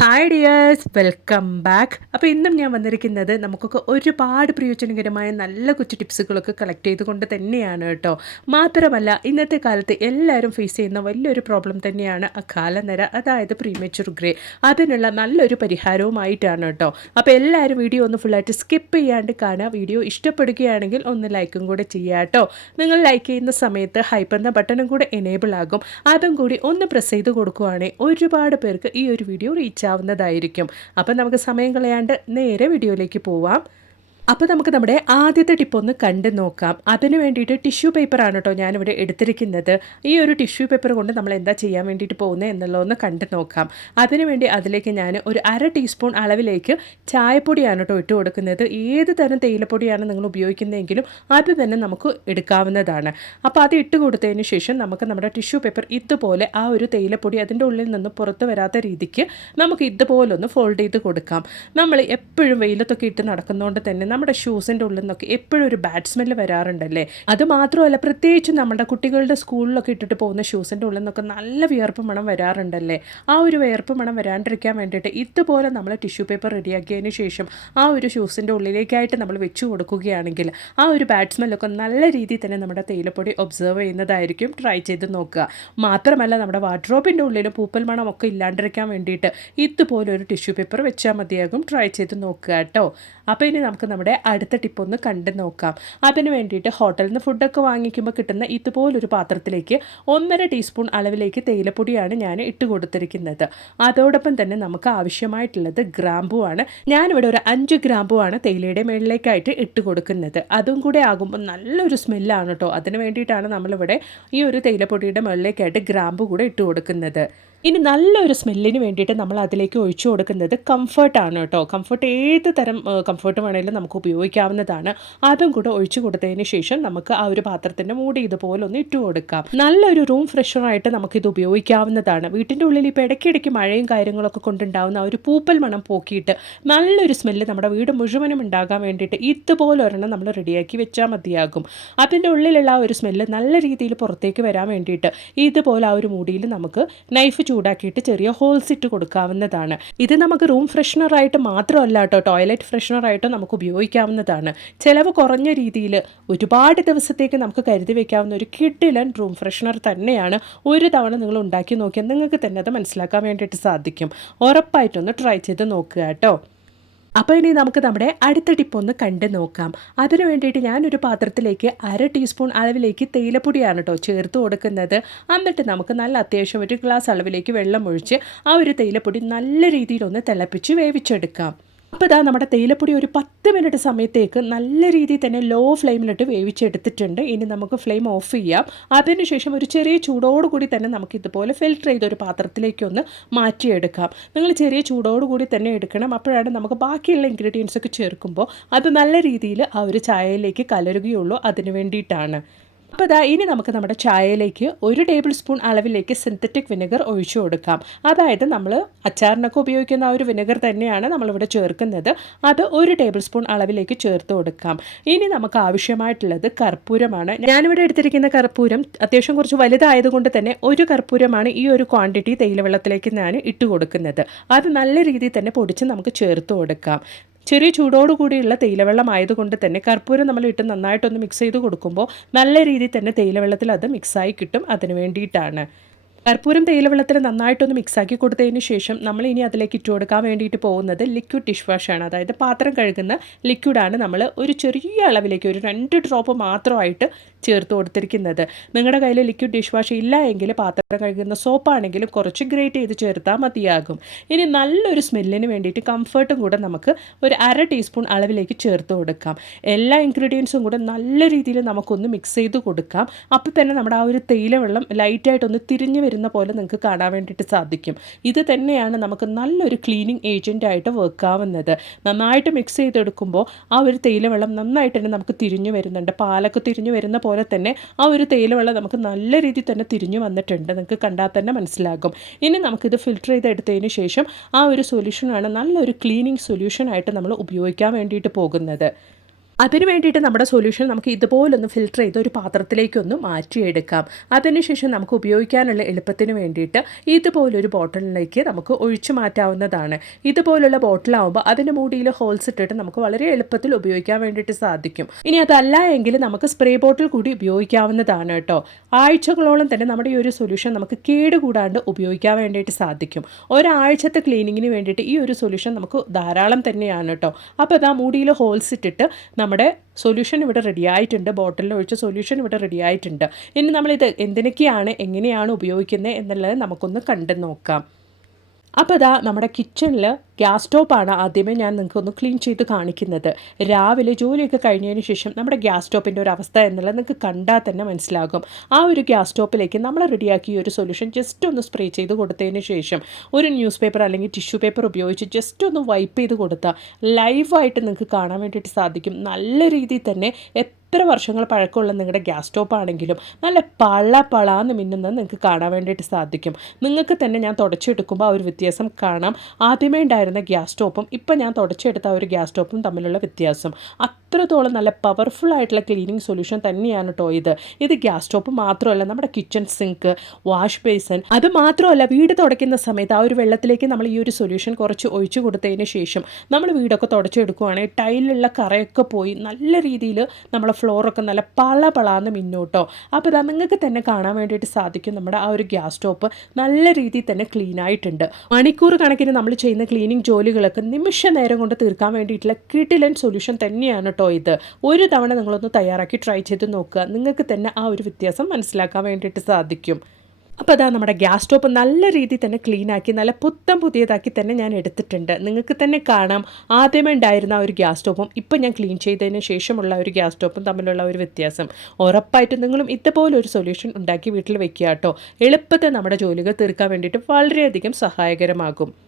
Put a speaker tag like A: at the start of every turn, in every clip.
A: Hi dears welcome back അപ്പോൾ ഇന്നും ഞാൻ വന്നിരിക്കുന്നത് നമുക്കൊക്കെ ഒരുപാട് പ്രയോജനകരമായ നല്ല കൊച്ചു ടിപ്സുകളൊക്കെ കളക്ട് ചെയ്തുകൊണ്ട് തന്നെയാണ് കേട്ടോ. മാത്രമല്ല ഇന്നത്തെ കാലത്ത് എല്ലാവരും ഫേസ് ചെയ്യുന്ന വലിയൊരു പ്രോബ്ലം തന്നെയാണ് അകാലനര അതായത് പ്രീമേച്ചർ ഗ്രേ അതിനുള്ള നല്ലൊരു പരിഹാരവുമായിട്ടാണ് കേട്ടോ. അപ്പോൾ എല്ലാവരും വീഡിയോ ഒന്ന് ഫുള്ളായിട്ട് സ്കിപ്പ് ചെയ്യാണ്ട് കാണുക വീഡിയോ ഇഷ്ടപ്പെടുകയാണെങ്കിൽ ഒന്ന് ലൈക്കും കൂടെ ചെയ്യുക കേട്ടോ. നിങ്ങൾ ലൈക്ക് ചെയ്യുന്ന സമയത്ത് ഹൈപ്പ് എന്ന ബട്ടണും കൂടെ എനേബിൾ ആകും. അതും കൂടി ഒന്ന് പ്രസ് ചെയ്ത് കൊടുക്കുവാണെങ്കിൽ ഒരുപാട് പേർക്ക് ഈ ഒരു വീഡിയോ റീച്ച് ആവുന്നതായിരിക്കും അപ്പം നമുക്ക് സമയം കളയാണ്ട് നേരെ വീഡിയോയിലേക്ക് പോവാം. അപ്പോൾ നമുക്ക് നമ്മുടെ ആദ്യത്തെ ടിപ്പ് ഒന്ന് കണ്ടു നോക്കാം. അതിന് വേണ്ടിയിട്ട് ടിഷ്യൂ പേപ്പറാണ് കേട്ടോ ഞാനിവിടെ എടുത്തിരിക്കുന്നത്. ഈ ഒരു ടിഷ്യൂ പേപ്പർ കൊണ്ട് നമ്മൾ എന്താ ചെയ്യാൻ വേണ്ടിയിട്ട് പോകുന്നത് എന്നുള്ളതൊന്ന് കണ്ടു നോക്കാം. അതിന് വേണ്ടി അതിലേക്ക് ഞാൻ ഒരു അര ടീസ്പൂൺ അളവിലേക്ക് ചായപ്പൊടിയാണ് കേട്ടോ ഇട്ട് കൊടുക്കുന്നത്. ഏത് തരം തേയിലപ്പൊടിയാണ് നിങ്ങൾ ഉപയോഗിക്കുന്നതെങ്കിലും അത് തന്നെ നമുക്ക് എടുക്കാവുന്നതാണ്. അപ്പോൾ അത് ഇട്ട് കൊടുത്തതിന് ശേഷം നമുക്ക് നമ്മുടെ ടിഷ്യൂ പേപ്പർ ഇതുപോലെ ആ ഒരു തേയിലപ്പൊടി അതിന്റെ ഉള്ളിൽ നിന്ന് പുറത്ത് വരാത്ത രീതിക്ക് നമുക്ക് ഇതുപോലൊന്ന് ഫോൾഡ് ചെയ്ത് കൊടുക്കാം. നമ്മൾ എപ്പോഴും വെയിലത്തൊക്കെ ഇട്ട് നടക്കുന്നതുകൊണ്ട് തന്നെ നമ്മുടെ ഷൂസിന്റെ ഉള്ളിൽ നിന്നൊക്കെ എപ്പോഴും ഒരു ബാഡ് സ്മെല്ല് വരാറുണ്ടല്ലേ? അത് മാത്രമല്ല പ്രത്യേകിച്ച് നമ്മുടെ കുട്ടികളുടെ സ്കൂളിലൊക്കെ ഇട്ടിട്ട് പോകുന്ന ഷൂസിന്റെ ഉള്ളിൽ നിന്നൊക്കെ നല്ല വിയർപ്പ് മണം വരാറുണ്ടല്ലേ? ആ ഒരു വിയർപ്പ് മണം വരാണ്ടിരിക്കാൻ വേണ്ടിയിട്ട് ഇതുപോലെ നമ്മൾ ടിഷ്യൂ പേപ്പർ റെഡിയാക്കിയതിന് ശേഷം ആ ഒരു ഷൂസിന്റെ ഉള്ളിലേക്കായിട്ട് നമ്മൾ വെച്ചു കൊടുക്കുകയാണെങ്കിൽ ആ ഒരു ബാഡ് സ്മെല്ലൊക്കെ നല്ല രീതിയിൽ തന്നെ നമ്മുടെ തേയിലപ്പൊടി ഒബ്സർവ് ചെയ്യുന്നതായിരിക്കും. ട്രൈ ചെയ്ത് നോക്കുക. മാത്രമല്ല നമ്മുടെ വാർഡ്രോബിന്റെ ഉള്ളിൽ പൂപ്പൽ മണമൊക്കെ ഇല്ലാണ്ടിരിക്കാൻ വേണ്ടിയിട്ട് ഇതുപോലെ ഒരു ടിഷ്യൂ പേപ്പർ വെച്ചാൽ മതിയാകും. ട്രൈ ചെയ്ത് നോക്കുക കേട്ടോ. അപ്പോൾ ഇനി നമുക്ക് നമ്മുടെ നമ്മുടെ അടുത്ത ടിപ്പ് ഒന്ന് കണ്ടു നോക്കാം. അതിന് വേണ്ടിയിട്ട് ഹോട്ടലിൽ നിന്ന് ഫുഡൊക്കെ വാങ്ങിക്കുമ്പോൾ കിട്ടുന്ന ഇതുപോലൊരു പാത്രത്തിലേക്ക് ഒന്നര ടീസ്പൂൺ അളവിലേക്ക് തേയിലപ്പൊടിയാണ് ഞാൻ ഇട്ട് കൊടുത്തിരിക്കുന്നത്. അതോടൊപ്പം തന്നെ നമുക്ക് ആവശ്യമായിട്ടുള്ളത് ഗ്രാമ്പുവാണ് ഞാനിവിടെ ഒരു അഞ്ച് ഗ്രാമ്പുവാണ് തേയിലയുടെ മുകളിലേക്കായിട്ട് ഇട്ട് കൊടുക്കുന്നത്. അതും കൂടെ ആകുമ്പോൾ നല്ലൊരു സ്മെല്ലാണ് കേട്ടോ അതിന് വേണ്ടിയിട്ടാണ് നമ്മളിവിടെ ഈ ഒരു തേയിലപ്പൊടിയുടെ മുകളിലേക്കായിട്ട് ഗ്രാമ്പു കൂടെ ഇട്ട് കൊടുക്കുന്നത്. ഇനി നല്ലൊരു സ്മെല്ലിന് വേണ്ടിയിട്ട് നമ്മൾ അതിലേക്ക് ഒഴിച്ചു കൊടുക്കുന്നത് കംഫർട്ടാണ് കേട്ടോ. കംഫർട്ട് ഏത് തരം കംഫർട്ട് വേണമെങ്കിലും നമുക്ക് ഉപയോഗിക്കാവുന്നതാണ്. അതും കൂടെ ഒഴിച്ചു കൊടുത്തതിന് ശേഷം നമുക്ക് ആ ഒരു പാത്രത്തിന്റെ മൂടി ഇതുപോലെ ഒന്ന് ഇട്ട് കൊടുക്കാം. നല്ലൊരു റൂം ഫ്രഷറായിട്ട് നമുക്കിത് ഉപയോഗിക്കാവുന്നതാണ്. വീട്ടിന്റെ ഉള്ളിൽ ഇപ്പോൾ ഇടയ്ക്കിടയ്ക്ക് മഴയും കാര്യങ്ങളൊക്കെ ആ ഒരു പൂപ്പൽ മണം പോക്കിയിട്ട് നല്ലൊരു സ്മെല്ല് നമ്മുടെ വീട് മുഴുവനും ഉണ്ടാകാൻ വേണ്ടിയിട്ട് ഇതുപോലെ ഒരെണ്ണം നമ്മൾ റെഡിയാക്കി വെച്ചാൽ മതിയാകും. അതിന്റെ ഉള്ളിലുള്ള ആ ഒരു സ്മെല്ല് നല്ല രീതിയിൽ പുറത്തേക്ക് വരാൻ വേണ്ടിയിട്ട് ഇതുപോലെ ആ ഒരു മൂടിയിൽ നമുക്ക് നൈഫ് ചൂടാക്കിയിട്ട് ചെറിയ ഹോൾസ് ഇട്ട് കൊടുക്കാവുന്നതാണ്. ഇത് നമുക്ക് റൂം ഫ്രഷ്നറായിട്ട് മാത്രമല്ല കേട്ടോ ടോയ്ലറ്റ് ഫ്രഷ്നറായിട്ടോ നമുക്ക് ഉപയോഗിക്കാവുന്നതാണ്. ചിലവ് കുറഞ്ഞ രീതിയിൽ ഒരുപാട് ദിവസത്തേക്ക് നമുക്ക് കരുതി വെക്കാവുന്ന ഒരു കിഡിലൻ റൂം ഫ്രഷ്നർ തന്നെയാണ് ഒരു തവണ നിങ്ങൾ ഉണ്ടാക്കി നോക്കിയാൽ നിങ്ങൾക്ക് തന്നെ അത് മനസ്സിലാക്കാൻ വേണ്ടിയിട്ട് സാധിക്കും. ഉറപ്പായിട്ടൊന്ന് ട്രൈ ചെയ്ത് നോക്കുക കേട്ടോ. അപ്പോൾ ഇനി നമുക്ക് നമ്മുടെ അടുത്ത ടിപ്പ് ഒന്ന് കണ്ട് നോക്കാം. അതിനു വേണ്ടിയിട്ട് ഞാനൊരു പാത്രത്തിലേക്ക് അര ടീസ്പൂൺ അളവിലേക്ക് തേയിലപ്പൊടിയാണ് കേട്ടോ ചേർത്ത് കൊടുക്കുന്നത്. എന്നിട്ട് നമുക്ക് നല്ല അത്യാവശ്യം ഒരു ഗ്ലാസ് അളവിലേക്ക് വെള്ളം ഒഴിച്ച് ആ ഒരു തേയിലപ്പൊടി നല്ല രീതിയിലൊന്ന് തിളപ്പിച്ച് വേവിച്ചെടുക്കാം. അപ്പോൾ ഇതാ നമ്മുടെ തേയിലപ്പൊടി ഒരു പത്ത് മിനിറ്റ് സമയത്തേക്ക് നല്ല രീതിയിൽ തന്നെ ലോ ഫ്ലെയിമിലിട്ട് വേവിച്ചെടുത്തിട്ടുണ്ട്. ഇനി നമുക്ക് ഫ്ലെയിം ഓഫ് ചെയ്യാം. അതിനുശേഷം ഒരു ചെറിയ ചൂടോടുകൂടി തന്നെ നമുക്ക് ഇതുപോലെ ഫിൽറ്റർ ചെയ്ത ഒരു പാത്രത്തിലേക്കൊന്ന് മാറ്റിയെടുക്കാം. നിങ്ങൾ ചെറിയ ചൂടോടുകൂടി തന്നെ എടുക്കണം. അപ്പോഴാണ് നമുക്ക് ബാക്കിയുള്ള ഇൻഗ്രീഡിയൻസ് ഒക്കെ ചേർക്കുമ്പോൾ അത് നല്ല രീതിയിൽ ആ ഒരു ചായയിലേക്ക് കലരുകയുള്ളൂ. അതിന് വേണ്ടിയിട്ടാണ്. അപ്പോൾ ഇതാ ഇനി നമുക്ക് നമ്മുടെ ചായയിലേക്ക് ഒരു ടേബിൾ സ്പൂൺ അളവിലേക്ക് സിന്തറ്റിക് വിനെഗർ ഒഴിച്ചു കൊടുക്കാം. അതായത് നമ്മൾ അച്ചാറിനൊക്കെ ഉപയോഗിക്കുന്ന ആ ഒരു വിനെഗർ തന്നെയാണ് നമ്മളിവിടെ ചേർക്കുന്നത്. അത് ഒരു ടേബിൾ സ്പൂൺ അളവിലേക്ക് ചേർത്ത് കൊടുക്കാം. ഇനി നമുക്ക് ആവശ്യമായിട്ടുള്ളത് കർപ്പൂരമാണ്. ഞാനിവിടെ എടുത്തിരിക്കുന്ന കർപ്പൂരം അത്യാവശ്യം കുറച്ച് വലുതായതുകൊണ്ട് തന്നെ ഒരു കർപ്പൂരമാണ് ഈ ഒരു ക്വാണ്ടിറ്റി തേയില വെള്ളത്തിലേക്ക് ഞാൻ ഇട്ട് കൊടുക്കുന്നത്. അത് നല്ല രീതിയിൽ തന്നെ പൊടിച്ച് നമുക്ക് ചേർത്ത് കൊടുക്കാം. ചെറിയ ചൂടോടുകൂടിയുള്ള തേയിലവെള്ളം ആയതുകൊണ്ട് തന്നെ കർപ്പൂരം നമ്മൾ ഇട്ട് നന്നായിട്ടൊന്ന് മിക്സ് ചെയ്ത് കൊടുക്കുമ്പോൾ നല്ല രീതിയിൽ തന്നെ തേയിലവെള്ളത്തിൽ അത് മിക്സായി കിട്ടും. അതിന് വേണ്ടിയിട്ടാണ്. കർപ്പൂരം തേയിലവെള്ളത്തിൽ നന്നായിട്ടൊന്ന് മിക്സാക്കി കൊടുത്തതിന് ശേഷം നമ്മൾ ഇനി അതിലേക്ക് ഇട്ട് കൊടുക്കാൻ വേണ്ടിയിട്ട് പോകുന്നത് ലിക്വിഡ് ഡിഷ് വാഷാണ് അതായത് പാത്രം കഴുകുന്ന ലിക്വിഡാണ് നമ്മൾ ഒരു ചെറിയ അളവിലേക്ക് ഒരു രണ്ട് ഡ്രോപ്പ് മാത്രമായിട്ട് ചേർത്ത് കൊടുത്തിരിക്കുന്നത്. നിങ്ങളുടെ കയ്യിൽ ലിക്വിഡ് ഡിഷ് വാഷ് ഇല്ല എങ്കിൽ പാത്രം കഴുകുന്ന സോപ്പാണെങ്കിലും കുറച്ച് ഗ്രേറ്റ് ചെയ്ത് ചേർത്താൽ മതിയാകും. ഇനി നല്ലൊരു സ്മെല്ലിന് വേണ്ടിയിട്ട് കംഫർട്ടും കൂടെ നമുക്ക് ഒരു അര ടീസ്പൂൺ അളവിലേക്ക് ചേർത്ത് കൊടുക്കാം. എല്ലാ ഇൻഗ്രീഡിയൻസും കൂടെ നല്ല രീതിയിൽ നമുക്കൊന്ന് മിക്സ് ചെയ്ത് കൊടുക്കാം. അപ്പോൾ തന്നെ നമ്മുടെ ആ ഒരു തേയില വെള്ളം ലൈറ്റായിട്ടൊന്ന് തിരിഞ്ഞ് പോലെ നിങ്ങൾക്ക് കാണാൻ വേണ്ടിയിട്ട് സാധിക്കും. ഇത് തന്നെയാണ് നമുക്ക് നല്ലൊരു ക്ലീനിങ് ഏജന്റായിട്ട് വർക്ക് ആവുന്നത്. നന്നായിട്ട് മിക്സ് ചെയ്തെടുക്കുമ്പോൾ ആ ഒരു തേയിലവെള്ളം നന്നായിട്ട് തന്നെ നമുക്ക് തിരിഞ്ഞു വരുന്നുണ്ട്. പാലൊക്കെ തിരിഞ്ഞു വരുന്ന പോലെ തന്നെ ആ ഒരു തേയിലവെള്ളം നമുക്ക് നല്ല രീതിയിൽ തന്നെ തിരിഞ്ഞു വന്നിട്ടുണ്ട്. നിങ്ങൾക്ക് കണ്ടാൽ തന്നെ മനസ്സിലാകും. ഇനി നമുക്കിത് ഫിൽറ്റർ ചെയ്തെടുത്തതിന് ശേഷം ആ ഒരു സൊല്യൂഷനാണ് നല്ലൊരു ക്ലീനിങ് സൊല്യൂഷനായിട്ട് നമ്മൾ ഉപയോഗിക്കാൻ വേണ്ടിയിട്ട് പോകുന്നത്. അതിന് വേണ്ടിയിട്ട് നമ്മുടെ സൊല്യൂഷൻ നമുക്ക് ഇതുപോലൊന്ന് ഫിൽറ്റർ ചെയ്ത് ഒരു പാത്രത്തിലേക്കൊന്ന് മാറ്റിയെടുക്കാം. അതിനുശേഷം നമുക്ക് ഉപയോഗിക്കാനുള്ള എളുപ്പത്തിന് വേണ്ടിയിട്ട് ഇതുപോലൊരു ബോട്ടിലിലേക്ക് നമുക്ക് ഒഴിച്ചു മാറ്റാവുന്നതാണ്. ഇതുപോലുള്ള ബോട്ടിലാവുമ്പോൾ അതിന്റെ മൂടിയിൽ ഹോൾസ് ഇട്ടിട്ട് നമുക്ക് വളരെ എളുപ്പത്തിൽ ഉപയോഗിക്കാൻ വേണ്ടിയിട്ട് സാധിക്കും. ഇനി അതല്ല എങ്കിൽ നമുക്ക് സ്പ്രേ ബോട്ടിൽ കൂടി ഉപയോഗിക്കാവുന്നതാണ് കേട്ടോ. ആഴ്ചകളോളം തന്നെ നമ്മുടെ ഈ ഒരു സൊല്യൂഷൻ നമുക്ക് കേടുകൂടാണ്ട് ഉപയോഗിക്കാൻ വേണ്ടിയിട്ട് സാധിക്കും. ഒരാഴ്ചത്തെ ക്ലീനിങ്ങിന് വേണ്ടിയിട്ട് ഈ ഒരു സൊല്യൂഷൻ നമുക്ക് ധാരാളം തന്നെയാണ് കേട്ടോ. അപ്പോൾ അതാ മൂടിയിൽ ഹോൾസ് ഇട്ടിട്ട് നമ്മുടെ സൊല്യൂഷൻ ഇവിടെ റെഡി ആയിട്ടുണ്ട്. ബോട്ടിലിൽ ഒഴിച്ച സൊല്യൂഷൻ ഇവിടെ റെഡി ആയിട്ടുണ്ട്. ഇനി നമ്മളിത് എന്തിനൊക്കെയാണ് എങ്ങനെയാണ് ഉപയോഗിക്കുന്നത് എന്നുള്ളത് നമുക്കൊന്ന് കണ്ടു നോക്കാം അപ്പോൾ അതാ നമ്മുടെ കിച്ചണിൽ ഗ്യാസ് സ്റ്റോപ്പാണ് ആദ്യമേ ഞാൻ നിങ്ങൾക്ക് ഒന്ന് ക്ലീൻ ചെയ്ത് കാണിക്കുന്നത്. രാവിലെ ജോലിയൊക്കെ കഴിഞ്ഞതിന് ശേഷം നമ്മുടെ ഗ്യാസ് സ്റ്റോപ്പിന്റെ ഒരു അവസ്ഥ എന്നുള്ളത് നിങ്ങൾക്ക് കണ്ടാൽ തന്നെ മനസ്സിലാകും. ആ ഒരു ഗ്യാസ് സ്റ്റോപ്പിലേക്ക് നമ്മൾ റെഡിയാക്കിയ ഒരു സൊല്യൂഷൻ ജസ്റ്റ് ഒന്ന് സ്പ്രേ ചെയ്ത് കൊടുത്തതിന് ശേഷം ഒരു ന്യൂസ് പേപ്പർ അല്ലെങ്കിൽ ടിഷ്യൂ പേപ്പർ ഉപയോഗിച്ച് ജസ്റ്റ് ഒന്ന് വൈപ്പ് ചെയ്ത് കൊടുത്താൽ ലൈവായിട്ട് നിങ്ങൾക്ക് കാണാൻ വേണ്ടിയിട്ട് സാധിക്കും. നല്ല രീതിയിൽ തന്നെ എത്ര വർഷങ്ങൾ പഴക്കമുള്ള നിങ്ങളുടെ ഗ്യാസ് സ്റ്റോപ്പ് ആണെങ്കിലും നല്ല പള പളാന്ന് മിന്നുന്നത് നിങ്ങൾക്ക് കാണാൻ വേണ്ടിയിട്ട് സാധിക്കും. നിങ്ങൾക്ക് തന്നെ ഞാൻ തുടച്ചെടുക്കുമ്പോൾ ആ ഒരു വ്യത്യാസം കാണാം. ആദ്യമേ ഉണ്ടായിരുന്ന ഗ്യാസ് സ്റ്റോപ്പും ഇപ്പം ഞാൻ തുടച്ചെടുത്ത ആ ഒരു ഗ്യാസ് സ്റ്റോപ്പും തമ്മിലുള്ള വ്യത്യാസം. അത്രത്തോളം നല്ല പവർഫുൾ ആയിട്ടുള്ള ക്ലീനിങ് സൊല്യൂഷൻ തന്നെയാണ് കേട്ടോ ഇത്. ഇത് ഗ്യാസ് സ്റ്റോപ്പ് മാത്രമല്ല നമ്മുടെ കിച്ചൺ സിങ്ക് വാഷ് ബേസൻ അത് മാത്രമല്ല വീട് തുടയ്ക്കുന്ന സമയത്ത് ആ ഒരു വെള്ളത്തിലേക്ക് നമ്മൾ ഈ ഒരു സൊല്യൂഷൻ കുറച്ച് ഒഴിച്ചു കൊടുത്തതിന് ശേഷം നമ്മൾ വീടൊക്കെ തുടച്ചെടുക്കുവാണെങ്കിൽ ടൈലിലുള്ള കറയൊക്കെ പോയി നല്ല രീതിയിൽ നമ്മളെ ഫ്ലോറൊക്കെ നല്ല പള പളാന്ന് മിന്നോട്ടോ. അപ്പോൾ ഇതാ നിങ്ങൾക്ക് തന്നെ കാണാൻ വേണ്ടിയിട്ട് സാധിക്കും നമ്മുടെ ആ ഒരു ഗ്യാസ് സ്റ്റോപ്പ് നല്ല രീതിയിൽ തന്നെ ക്ലീൻ ആയിട്ടുണ്ട് മണിക്കൂർ കണക്കിന് നമ്മൾ ചെയ്യുന്ന ക്ലീനിങ് ജോലികളൊക്കെ നിമിഷ നേരം കൊണ്ട് തീർക്കാൻ വേണ്ടിയിട്ടുള്ള കിട്ടിലൻ സൊല്യൂഷൻ തന്നെയാണ് കേട്ടോ ഇത്. ഒരു തവണ നിങ്ങളൊന്ന് തയ്യാറാക്കി ട്രൈ ചെയ്ത് നോക്കുക. നിങ്ങൾക്ക് തന്നെ ആ ഒരു വ്യത്യാസം മനസ്സിലാക്കാൻ വേണ്ടിയിട്ട് സാധിക്കും. അപ്പോൾ അതാ നമ്മുടെ ഗ്യാസ് സ്റ്റോപ്പ് നല്ല രീതിയിൽ തന്നെ ക്ലീൻ ആക്കി നല്ല പുത്തം പുതിയതാക്കി തന്നെ ഞാൻ എടുത്തിട്ടുണ്ട്. നിങ്ങൾക്ക് തന്നെ കാണാം. ആദ്യമേ ഉണ്ടായിരുന്ന ആ ഒരു ഗ്യാസ് സ്റ്റോപ്പും ഇപ്പം ഞാൻ ക്ലീൻ ചെയ്തതിന് ശേഷമുള്ള ഒരു ഗ്യാസ് സ്റ്റോപ്പും തമ്മിലുള്ള ഒരു വ്യത്യാസം. ഉറപ്പായിട്ടും നിങ്ങളും ഇതുപോലെ ഒരു സൊല്യൂഷൻ ഉണ്ടാക്കി വീട്ടിൽ വെക്കുക കേട്ടോ. എളുപ്പത്തിൽ നമ്മുടെ ജോലികൾ തീർക്കാൻ വേണ്ടിയിട്ട് വളരെയധികം സഹായകരമാകും.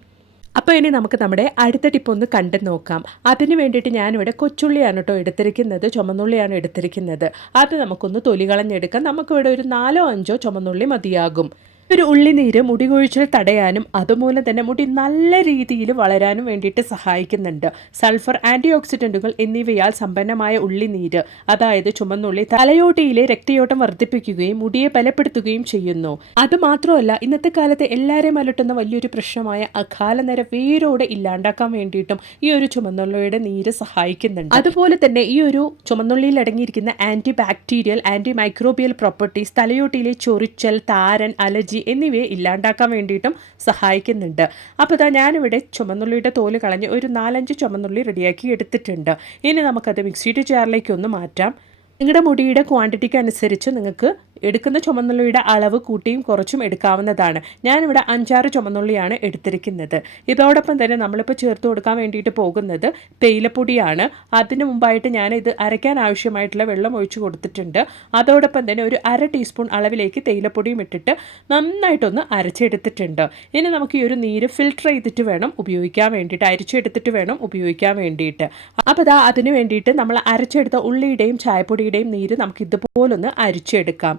A: അപ്പോൾ ഇനി നമുക്ക് നമ്മുടെ അടുത്ത ടിപ്പ് ഒന്ന് കണ്ടു നോക്കാം. അതിന് വേണ്ടിയിട്ട് ഞാനിവിടെ കൊച്ചുള്ളിയാണ് കേട്ടോ എടുത്തിരിക്കുന്നത് ചുമന്നുള്ളിയാണ് എടുത്തിരിക്കുന്നത്. അത് നമുക്കൊന്ന് തൊലി കളഞ്ഞെടുക്കാം. നമുക്കിവിടെ ഒരു നാലോ അഞ്ചോ ചുമന്നുള്ളി മതിയാകും. ഒരു ഉള്ളിനീര് മുടി കൊഴിച്ചിൽ തടയാനും അതുമൂലം തന്നെ മുടി നല്ല രീതിയിൽ വളരാനും വേണ്ടിയിട്ട് സഹായിക്കുന്നുണ്ട്. സൾഫർ ആന്റി ഓക്സിഡന്റുകൾ എന്നിവയാൽ സമ്പന്നമായ ഉള്ളിനീര് അതായത് ചുമന്നുള്ളി തലയോട്ടിയിലെ രക്തയോട്ടം വർദ്ധിപ്പിക്കുകയും മുടിയെ ബലപ്പെടുത്തുകയും ചെയ്യുന്നു. അതുമാത്രമല്ല ഇന്നത്തെ കാലത്ത് എല്ലാവരെയും അലട്ടുന്ന വലിയൊരു പ്രശ്നമായ അകാലനര വേരോടെ ഇല്ലാണ്ടാക്കാൻ വേണ്ടിയിട്ടും ഈ ഒരു ചുമന്നുള്ളിയുടെ നീര് സഹായിക്കുന്നുണ്ട്. അതുപോലെ തന്നെ ഈ ഒരു ചുമന്നുള്ളിയിൽ അടങ്ങിയിരിക്കുന്ന anti bacterial anti microbial properties തലയോട്ടിയിലെ ചൊറിച്ചൽ താരൻ അലർജി എന്നിവയെ ഇല്ലാണ്ടാക്കാൻ വേണ്ടിയിട്ടും സഹായിക്കുന്നുണ്ട്. അപ്പോൾ ഇതാ ഞാനിവിടെ ചുമന്നുള്ളിയുടെ തോൽ കളഞ്ഞ് ഒരു നാലഞ്ച് ചുമന്നുള്ളി റെഡിയാക്കി എടുത്തിട്ടുണ്ട്. ഇനി നമുക്കത് മിക്സിയുടെ ജാറിലേക്ക് ഒന്ന് മാറ്റാം. നിങ്ങളുടെ മുടിയുടെ ക്വാണ്ടിറ്റിക്ക് അനുസരിച്ച് നിങ്ങൾക്ക് എടുക്കുന്ന ചുമന്നുള്ളിയുടെ അളവ് കൂട്ടിയും കുറച്ചും എടുക്കാവുന്നതാണ്. ഞാനിവിടെ അഞ്ചാറ് ചുമന്നുള്ളിയാണ് എടുത്തിരിക്കുന്നത്. ഇതോടൊപ്പം തന്നെ നമ്മളിപ്പോൾ ചേർത്ത് കൊടുക്കാൻ വേണ്ടിയിട്ട് പോകുന്നത് തേയിലപ്പൊടിയാണ്. അതിന് മുമ്പായിട്ട് ഞാൻ ഇത് അരയ്ക്കാൻ ആവശ്യമായിട്ടുള്ള വെള്ളം ഒഴിച്ചു കൊടുത്തിട്ടുണ്ട്. അതോടൊപ്പം തന്നെ ഒരു അര ടീസ്പൂൺ അളവിലേക്ക് തേയിലപ്പൊടിയും ഇട്ടിട്ട് നന്നായിട്ടൊന്ന് അരച്ചെടുത്തിട്ടുണ്ട്. ഇനി നമുക്ക് ഈ ഒരു നീര് ഫിൽട്ടർ ചെയ്തിട്ട് വേണം ഉപയോഗിക്കാൻ വേണ്ടിയിട്ട് അരിച്ചെടുത്തിട്ട് വേണം ഉപയോഗിക്കാൻ വേണ്ടിയിട്ട്. അപ്പോൾ ഇതാ അതിന് വേണ്ടിയിട്ട് നമ്മൾ അരച്ചെടുത്ത ഉള്ളിയുടെയും ചായപ്പൊടിയുടെയും നീര് നമുക്ക് ഇതുപോലൊന്ന് അരിച്ചെടുക്കാം.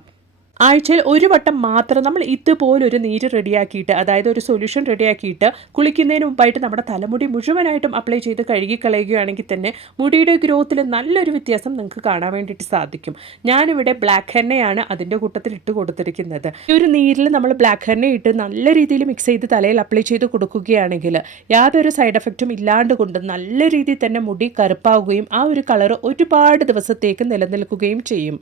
A: ആഴ്ചയിൽ ഒരു വട്ടം മാത്രം നമ്മൾ ഇതുപോലൊരു നീര് റെഡിയാക്കിയിട്ട് അതായത് ഒരു സൊല്യൂഷൻ റെഡിയാക്കിയിട്ട് കുളിക്കുന്നതിന് മുമ്പായിട്ട് നമ്മുടെ തലമുടി മുഴുവനായിട്ടും അപ്ലൈ ചെയ്ത് കഴുകിക്കളയുകയാണെങ്കിൽ തന്നെ മുടിയുടെ ഗ്രോത്തിൽ നല്ലൊരു വ്യത്യാസം നിങ്ങൾക്ക് കാണാൻ വേണ്ടിയിട്ട് സാധിക്കും. ഞാനിവിടെ ബ്ലാക്ക് ഹെണ്ണയാണ് അതിന്റെ കൂട്ടത്തിൽ ഇട്ട് കൊടുത്തിരിക്കുന്നത്. ഈ ഒരു നീരിൽ നമ്മൾ ബ്ലാക്ക് ഹെണ്ണ ഇട്ട് നല്ല രീതിയിൽ മിക്സ് ചെയ്ത് തലയിൽ അപ്ലൈ ചെയ്ത് കൊടുക്കുകയാണെങ്കിൽ യാതൊരു സൈഡ് എഫക്റ്റും ഇല്ലാണ്ട് കൊണ്ട് നല്ല രീതിയിൽ തന്നെ മുടി കറുപ്പാവുകയും ആ ഒരു കളർ ഒരുപാട് ദിവസത്തേക്ക് നിലനിൽക്കുകയും ചെയ്യും.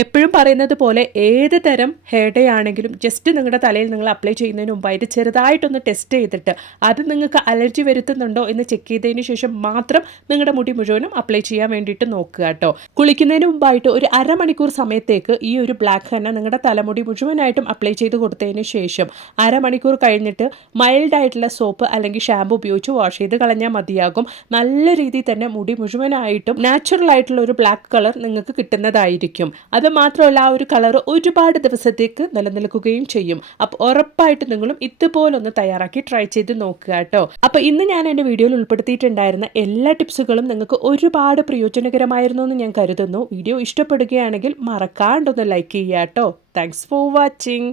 A: എപ്പോഴും പറയുന്നത് പോലെ ഏത് തരം ഹെയർ ഡേ ആണെങ്കിലും ജസ്റ്റ് നിങ്ങളുടെ തലയിൽ നിങ്ങൾ അപ്ലൈ ചെയ്യുന്നതിന് മുമ്പായിട്ട് ചെറുതായിട്ടൊന്ന് ടെസ്റ്റ് ചെയ്തിട്ട് അത് നിങ്ങൾക്ക് അലർജി വരുത്തുന്നുണ്ടോ എന്ന് ചെക്ക് ചെയ്തതിന് ശേഷം മാത്രം നിങ്ങളുടെ മുടി മുഴുവനും അപ്ലൈ ചെയ്യാൻ വേണ്ടിയിട്ട് നോക്കുക കേട്ടോ. കുളിക്കുന്നതിന് മുമ്പായിട്ട് ഒരു അരമണിക്കൂർ സമയത്തേക്ക് ഈ ഒരു ബ്ലാക്ക് ഹെന്ന നിങ്ങളുടെ തലമുടി മുഴുവനായിട്ടും അപ്ലൈ ചെയ്ത് കൊടുത്തതിന് ശേഷം അരമണിക്കൂർ കഴിഞ്ഞിട്ട് മൈൽഡ് ആയിട്ടുള്ള സോപ്പ് അല്ലെങ്കിൽ ഷാമ്പു ഉപയോഗിച്ച് വാഷ് ചെയ്ത് കളഞ്ഞാൽ മതിയാകും. നല്ല രീതിയിൽ തന്നെ മുടി മുഴുവനായിട്ടും നാച്ചുറൽ ആയിട്ടുള്ള ഒരു ബ്ലാക്ക് കളർ നിങ്ങൾക്ക് കിട്ടുന്നതായിരിക്കും. അത് മാത്രമല്ല ആ ഒരു കളർ ഒരുപാട് ദിവസത്തേക്ക് നിലനിൽക്കുകയും ചെയ്യും. അപ്പോൾ ഉറപ്പായിട്ട് നിങ്ങളും ഇതുപോലൊന്ന് തയ്യാറാക്കി ട്രൈ ചെയ്ത് നോക്കുക കേട്ടോ. അപ്പോൾ ഇന്ന് ഞാൻ എന്റെ വീഡിയോയിൽ ഉൾപ്പെടുത്തിയിട്ടുണ്ടായിരുന്ന എല്ലാ ടിപ്സുകളും നിങ്ങൾക്ക് ഒരുപാട് പ്രയോജനകരമായിരുന്നു എന്ന് ഞാൻ കരുതുന്നു. വീഡിയോ ഇഷ്ടപ്പെടുകയാണെങ്കിൽ മറക്കാണ്ടൊന്ന് ലൈക്ക് ചെയ്യുക കേട്ടോ. Thanks for watching